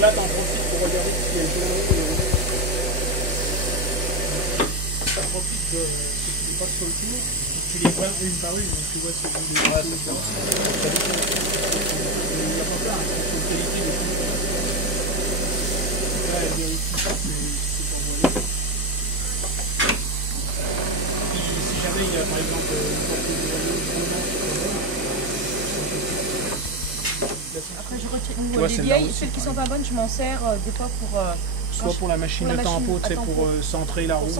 là, t'en profites pour regarder si elle tourne ou non. T'en profites de ce qui les passe sur le tour. Tu les vois une par une, donc tu vois si vous les passez ou pas. Il n'y a pas plein, c'est une qualité de tout. Là, elle vérifie pas que c'est envoyé. Si jamais il y a par exemple une portée de après je retire les vieilles, celles qui sont pas bonnes, je m'en sers des fois pour... soit pour la machine à tempo, tu sais, pour centrer la roue.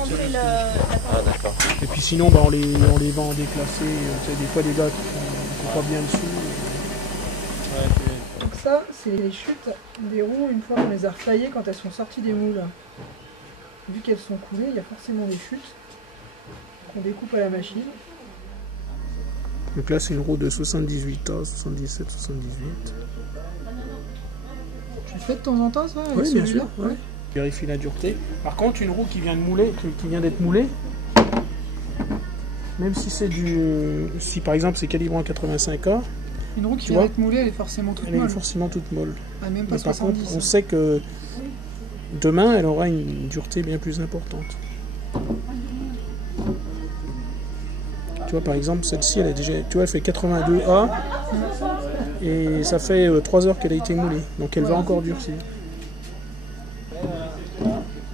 Ah d'accord. Et puis sinon, bah, on les vend déclassés. Tu sais, des fois, des gars qui ne pas bien dessus. Ouais, donc ça, c'est les chutes des roues une fois qu'on les a retaillées quand elles sont sorties des moules. Vu qu'elles sont coulées, il y a forcément des chutes qu'on découpe à la machine. Donc là, c'est une roue de 78A, 77, 78. Tu le fais de temps en temps, ça? Oui, bien sûr. Ouais. Vérifie la dureté. Par contre, une roue qui vient de mouler, qui vient d'être moulée, même si c'est si par exemple c'est calibré en 85A, une roue qui vient d'être moulée, elle est forcément toute molle. Elle est forcément toute molle. Ah, même pas 70. Par contre, on sait que demain, elle aura une dureté bien plus importante. Tu vois, par exemple, celle-ci, elle a déjà, tu vois, elle fait 82A et ça fait 3 heures qu'elle a été moulée. Donc elle va encore durcir.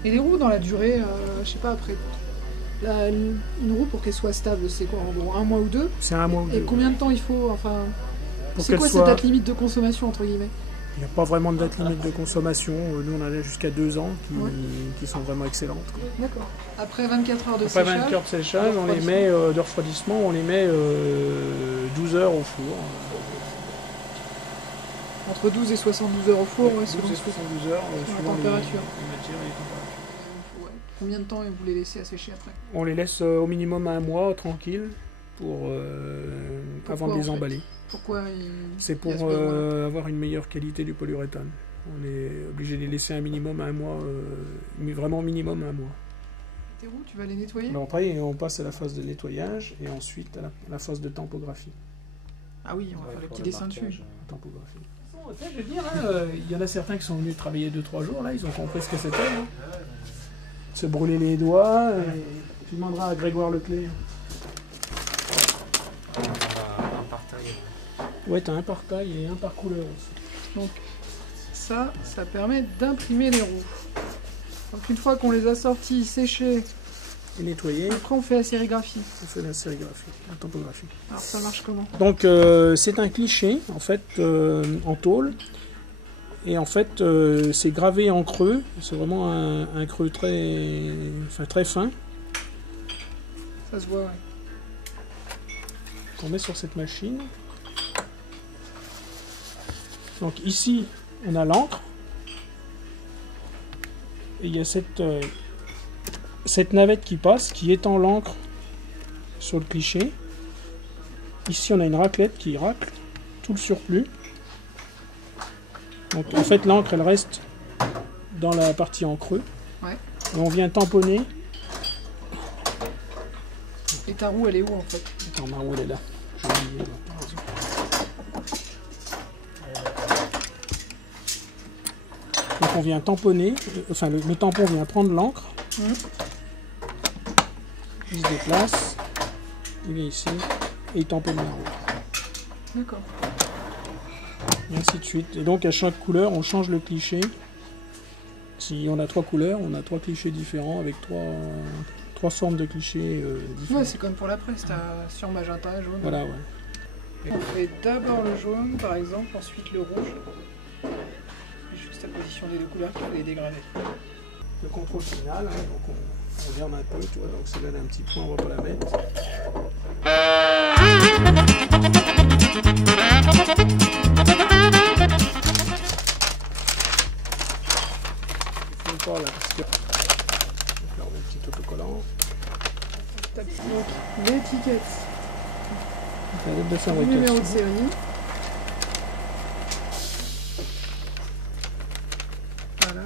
Et les roues dans la durée, je sais pas, après, une roue pour qu'elle soit stable, c'est quoi en gros, 1 mois ou 2? C'est 1 mois ou 2. Et combien de temps il faut, enfin, c'est quoi cette date limite de consommation entre guillemets? Il n'y a pas vraiment de date limite de consommation. Nous, on en a jusqu'à 2 ans qui sont vraiment excellentes. D'accord. Après 24 heures de séchage. Après 24 heures de séchage, on les met de refroidissement, on les met 12 heures au four. Entre 12 et 72 heures au four, ouais, 12 et 72 heures, suivant la température. Les matières et les températures. Ouais. Combien de temps vous les laissez assécher après? On les laisse au minimum 1 mois, tranquille, avant de les emballer. Pourquoi C'est pour avoir une meilleure qualité du polyuréthane. On est obligé de les laisser un minimum 1 mois, vraiment minimum 1 mois. Tes roues, tu vas les nettoyer? Alors après, on passe à la phase de nettoyage et ensuite à la phase de tempographie. Ah oui, on va faire le petit dessin dessus. Tempographie. Je veux dire, il y en a certains qui sont venus travailler 2-3 jours, là, ils ont compris ce que c'était. Hein. Se brûler les doigts, et tu demanderas à Grégoire Leclerc. Ouais, t'as un par taille et un par couleur aussi. Donc ça permet d'imprimer les roues. Donc une fois qu'on les a sortis, séchés et nettoyés, après on fait la sérigraphie. On fait la sérigraphie, la topographie. Alors ça marche comment? Donc c'est un cliché en fait en tôle. Et en fait c'est gravé en creux. C'est vraiment un creux très fin. Ça se voit, ouais. Qu'on met sur cette machine. Donc ici, on a l'encre. Et il y a cette navette qui passe, qui étend l'encre sur le cliché. Ici, on a une raclette qui racle tout le surplus. Donc en fait, l'encre, elle reste dans la partie en creux. Ouais. Et on vient tamponner. Et ta roue, elle est où en fait? Attends, ma roue, elle est là. Donc on vient tamponner, enfin le tampon vient prendre l'encre, il se déplace, il vient ici et il tamponne la roue. D'accord. Et ainsi de suite. Et donc à chaque couleur, on change le cliché. Si on a 3 couleurs, on a 3 clichés différents avec 3 formes de clichés différents. Ouais, c'est comme pour la presse, t'as sur magenta, jaune. Voilà, ouais. On fait d'abord le jaune par exemple, ensuite le rouge. Juste la position des deux couleurs qui va les dégrader. Le contrôle final, hein, donc on regarde un peu, tu vois, donc c'est là un petit point, on va pas la mettre. Il faut pas là, parce que là on a un petit autocollant. Donc l'étiquette, la date de fabrication. numéro de série. Voilà.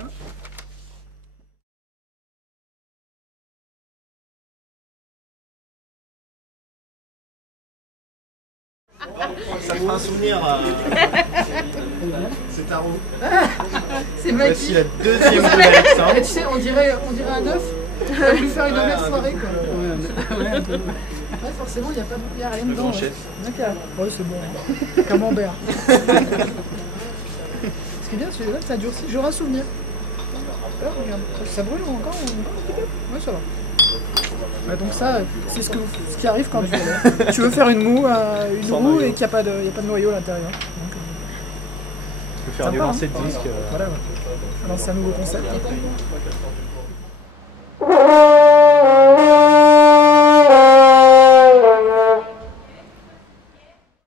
Ça fera un souvenir. C'est Taro. C'est Maki. Voici la deuxième boule d'Alexandre. Tu sais, on dirait un œuf. On va lui faire une omelette foirée, quoi. Ouais, forcément, il n'y a rien dedans. Grand chef. Ouais, c'est bon. Camembert. Ce qui est bien, c'est que ça durcit. J'aurai un souvenir. Là, regarde. Ça brûle encore un petit peu? Ouais, ça va. Ouais, donc ça, c'est ce qui arrive quand tu veux faire une roue et qu'il n'y a pas de noyau à l'intérieur. Tu peux faire du lancer de disque. Voilà, ouais. Alors c'est un nouveau concept.